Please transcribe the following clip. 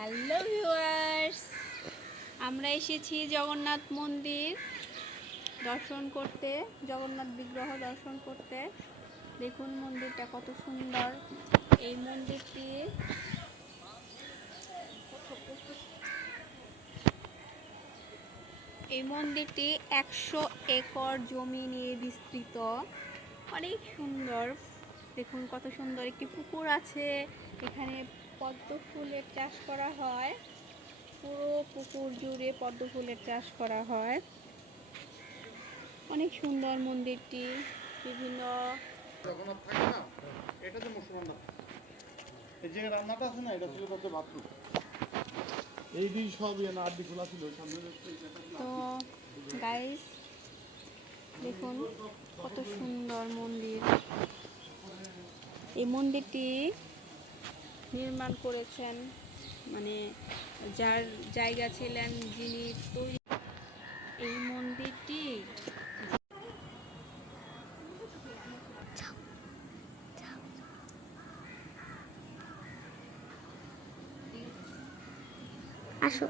Hello viewers, আমরা এসেছি জগন্নাথ মন্দির দর্শন করতে, জগন্নাথ বিগ্রহ দর্শন করতে। দেখুন মন্দিরটা কত সুন্দর। এই মন্দিরটি এই মন্দিরটি একশো একর জমি নিয়ে বিস্তৃত। অনেক সুন্দর। দেখুন কত সুন্দর একটি পুকুর আছে। এখানে পদ্ম ফুলের চাষ করা হয়। পুরো পুকুর জুড়ে পদ্ম ফুলের চাষ করা হয়। অনেক সুন্দর মন্দিরটি বিভিন্ন জগন্নাথ থাকে না? এটা যে মুসলমান এই যে রান্নাটা আছে না এটা ছিল হচ্ছে বাথরুম। এই দিন সব না আড্ডি খোলা ছিল সামনে হচ্ছে এই জায়গাটা ছিল। তো গাইস দেখুন কত সুন্দর মন্দির। এই মন্দিরটি নির্মাণ করেছেন মানে যার জায়গা ছিলেন যিনি তৈরি এই মন্দিরটি। আসো।